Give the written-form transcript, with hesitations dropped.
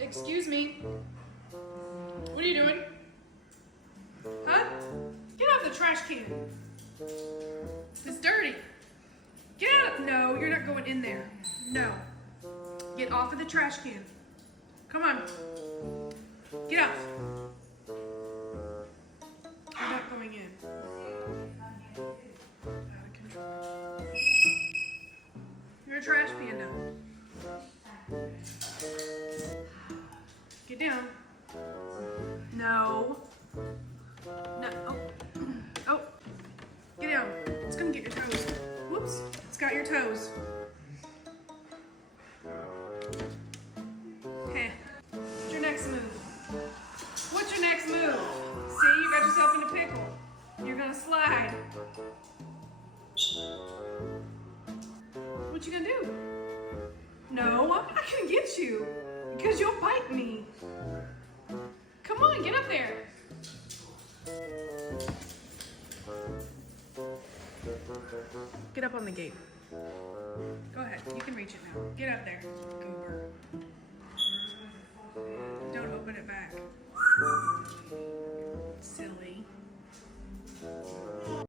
Excuse me. What are you doing? Huh? Get off the trash can. It's dirty. Get out. No, you're not going in there. No. Get off of the trash can. Come on. Get off. You're not going in. Out of control. You're a trash panda. Get down. No. No. Oh. Oh. Get down. It's gonna get your toes. Whoops. It's got your toes. Heh. What's your next move? What's your next move? See, you got yourself in a pickle. You're gonna slide. What you gonna do? No, I'm not gonna get you. Because you'll bite me. Come on, get up there. Get up on the gate. Go ahead, you can reach it now. Get up there, goober.